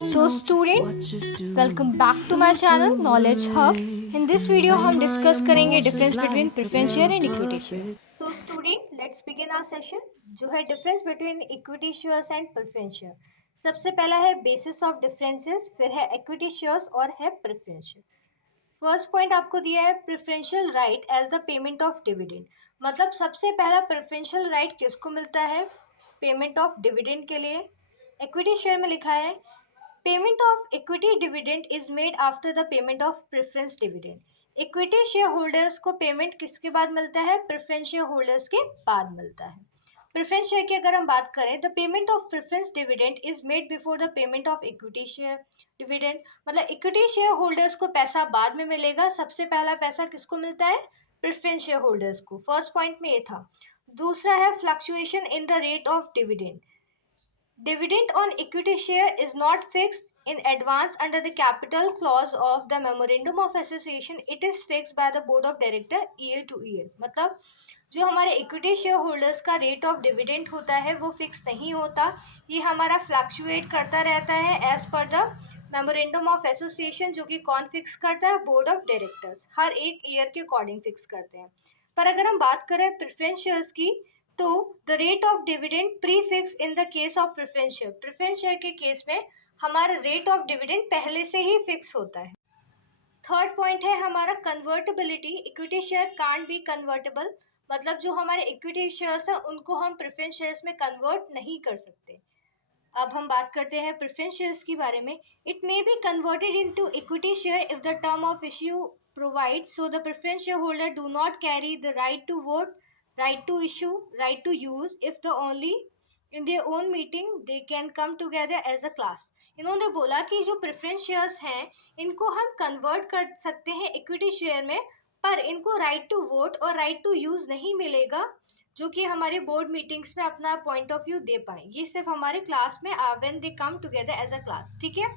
So student, welcome back to my channel Knowledge Hub. In this video हम discuss करेंगे difference between preference share and equity share. So student, let's begin our session जो है difference between equity shares and preference share. सबसे पहला है basis of differences, फिर है equity shares और है प्रेफरेंस शेयर. फर्स्ट पॉइंट आपको दिया है preferential right as the payment of dividend. मतलब सबसे पहला प्रेफरेंशियल राइट किसको मिलता है? पेमेंट ऑफ डिविडेंड के लिए. इक्विटी शेयर में लिखा है payment of equity dividend is made after the payment of preference dividend. Equity share holders को पेमेंट किसके बाद मिलता है? प्रेफरेंस शेयर होल्डर्स के बाद मिलता है. प्रेफरेंस शेयर की अगर हम बात करें, the payment of preference dividend is made before the payment of equity share dividend. मतलब इक्विटी शेयर होल्डर्स को पैसा बाद में मिलेगा, सबसे पहला पैसा किसको मिलता है? प्रेफरेंस शेयर होल्डर्स को. फर्स्ट पॉइंट में ये था. दूसरा है fluctuation in the rate of dividend. Dividend on equity share is not fixed in advance under the capital clause of the memorandum of association. It is fixed by the board of director year to year. मतलब जो हमारे equity shareholders का rate of dividend होता है वो fix नहीं होता, ये हमारा फ्लक्चुएट करता रहता है as per the memorandum of association, जो कि कौन फिक्स करता है? Board of directors. हर एक ईयर के अकॉर्डिंग फिक्स करते हैं. पर अगर हम बात करें प्रेफरेंस शेयर्स की, तो the rate of dividend pre fix in the case of preference share. Preference share के केस में हमारा रेट ऑफ डिविडेंड पहले से ही फिक्स होता है. थर्ड पॉइंट है हमारा convertibility. Equity share can't be convertible. मतलब जो हमारे इक्विटी शेयर्स हैं उनको हम प्रेफरेंस शेयर्स में कन्वर्ट नहीं कर सकते. अब हम बात करते हैं प्रेफरेंस शेयर्स के बारे में. It may be converted into equity share if the term of issue provides so the preference shareholder do not carry the right to vote, right to issue, right to use if the only in their own meeting they can come together as a class. इन्होंने बोला कि जो preference shares हैं इनको हम convert कर सकते हैं इक्विटी शेयर में, पर इनको राइट टू वोट और राइट टू यूज नहीं मिलेगा जो कि हमारे बोर्ड मीटिंग्स में अपना पॉइंट ऑफ व्यू दे पाए. ये सिर्फ हमारे क्लास में when they come together as a class. ठीक है.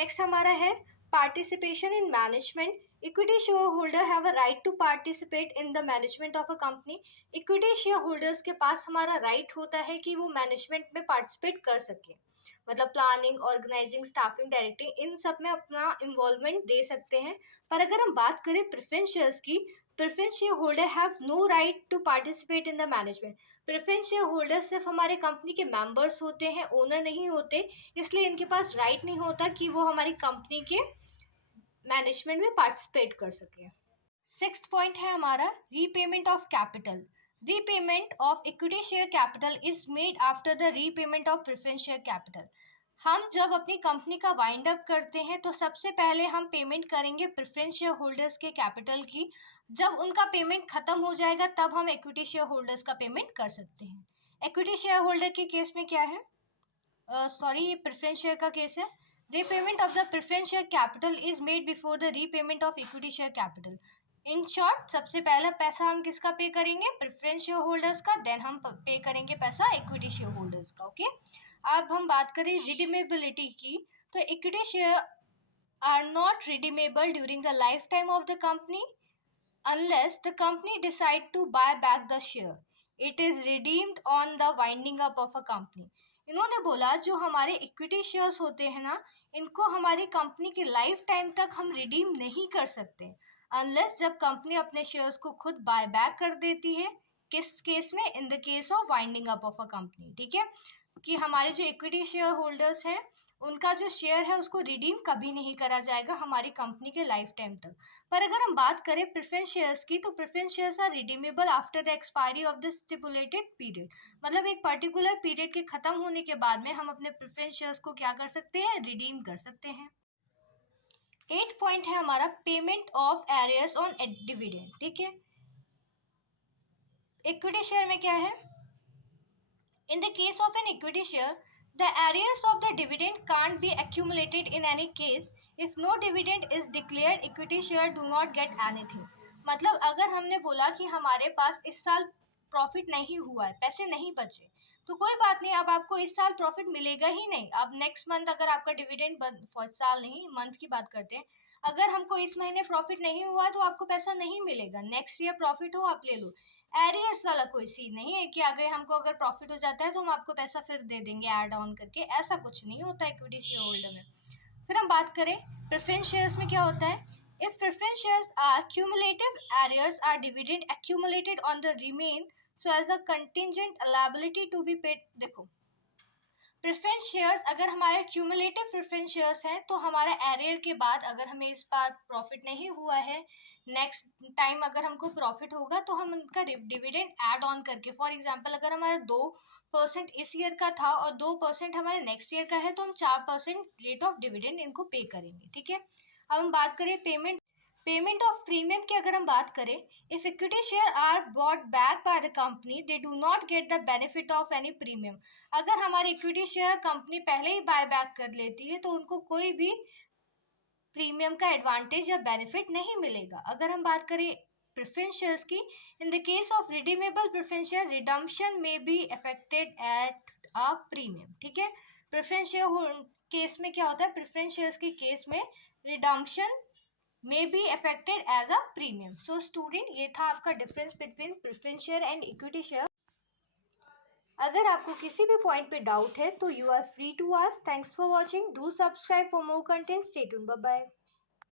नेक्स्ट हमारा है participation in management. Equity shareholder have a right to participate in the management of a company. Equity shareholders के पास हमारा right होता है कि वो मैनेजमेंट में पार्टिसिपेट कर सके. मतलब प्लानिंग, ऑर्गेनाइजिंग, स्टाफिंग, डायरेक्टिंग, इन सब में अपना इन्वॉल्वमेंट दे सकते हैं. पर अगर हम बात करें प्रेफरेंस शेयर्स की, preference shareholder have no right to participate in the management. Preference shareholder सिर्फ हमारे कंपनी के मेंबर्स होते हैं, ओनर नहीं होते, इसलिए इनके पास राइट नहीं होता कि वो हमारी कंपनी के मैनेजमेंट में पार्टिसिपेट कर सके. सिक्स्थ पॉइंट है हमारा repayment of capital. Repayment of equity share capital is made after the repayment of preference share capital. हम जब अपनी कंपनी का वाइंड अप करते हैं तो सबसे पहले हम पेमेंट करेंगे प्रेफरेंस शेयर होल्डर्स के कैपिटल की. जब उनका पेमेंट खत्म हो जाएगा तब हम इक्विटी शेयर होल्डर्स का पेमेंट कर सकते हैं. इक्विटी शेयर होल्डर के केस में क्या है? ये प्रेफरेंस शेयर का केस है. Repayment of the preference share capital is made before the repayment of equity share capital. In short, सबसे पहला पैसा हम किसका पे करेंगे? प्रेफरेंस शेयर होल्डर्स का. देन हम पे करेंगे पैसा इक्विटी शेयर होल्डर्स का. ओके. अब हम बात करें रिडीमेबिलिटी की, तो equity share are not redeemable during the lifetime of the company unless the company decide to buy back the share. It is redeemed on the winding up of a company. इन्होंने बोला जो हमारे equity shares होते हैं ना, इनको हमारी company के लाइफ टाइम तक हम रिडीम नहीं कर सकते अनलेस जब कंपनी अपने शेयर्स को खुद बाय बैक कर देती है. किस केस में? इन the case of winding up of a company. ठीक है. कि हमारे जो इक्विटी शेयर होल्डर्स हैं उनका जो शेयर है उसको रिडीम कभी नहीं करा जाएगा हमारी कंपनी के लाइफ टाइम तक. पर अगर हम बात करें प्रेफरेंस शेयर्स की, तो preference shares are redeemable after the expiry of the stipulated period. मतलब एक पर्टिकुलर पीरियड के खत्म होने के बाद में हम अपने प्रेफरेंस शेयर्स को क्या कर सकते हैं? रिडीम कर सकते हैं. 8th पॉइंट है हमारा payment of arrears on dividend. ठीक है. इक्विटी शेयर में क्या है? इन the case of an equity share the arrears of the dividend can't be accumulated in any case. If no dividend is declared, equity share do not get anything. मतलब अगर हमने बोला कि हमारे पास इस साल प्रॉफिट नहीं हुआ है, पैसे नहीं बचे, तो कोई बात नहीं, अब आपको इस साल प्रॉफिट मिलेगा ही नहीं. अब नेक्स्ट मंथ अगर आपका डिविडेंड साल नहीं मंथ की बात करते हैं, अगर हमको इस महीने प्रॉफिट नहीं हुआ तो आपको पैसा नहीं मिलेगा. नेक्स्ट ईयर प्रॉफिट हो आप ले लो. एरियर्स वाला कोई सीन नहीं है कि आगे हमको अगर प्रॉफिट हो जाता है तो हम आपको पैसा फिर दे देंगे ऐड ऑन करके, ऐसा कुछ नहीं होता इक्विटी शेयर होल्डर में। फिर हम बात करें प्रेफरेंस शेयर्स में क्या होता है। If preference shares are cumulative arrears are dividend accumulated on the remain so as the contingent liability to be paid. देखो, प्रेफरेंस शेयर्स अगर हमारे क्यूमुलेटिव प्रेफरेंस शेयर्स हैं तो हमारा एरियर के बाद अगर हमें इस बार प्रॉफिट नहीं हुआ है, नेक्स्ट टाइम अगर हमको प्रॉफिट होगा तो हम उनका डिविडेंड ऐड ऑन करके, फॉर एग्जांपल अगर हमारा 2% इस ईयर का था और 2% हमारे नेक्स्ट ईयर का है तो हम 4% रेट ऑफ डिविडेंड इनको पे करेंगे। ठीक है, अब हम बात करें पेमेंट ऑफ प्रीमियम की। अगर हम बात करें, if equity share are bought back by the company they do not get the benefit of any premium. अगर हमारे इक्विटी शेयर कंपनी पहले ही बाय बैक कर लेती है तो उनको कोई भी प्रीमियम का एडवांटेज या बेनिफिट नहीं मिलेगा। अगर हम बात करें प्रेफरेंस शेयर्स की, in the case of redeemable preference share redemption में be affected at a premium. ठीक है, प्रेफरेंस शेयर केस में क्या होता है, प्रेफरेंस शेयर्स के केस में redemption may be affected as a premium. So student, ये था आपका difference between preference share and equity share. अगर आपको किसी भी पॉइंट पे डाउट है तो you are free to ask. Thanks for watching, do subscribe for more content, stay tuned, bye bye.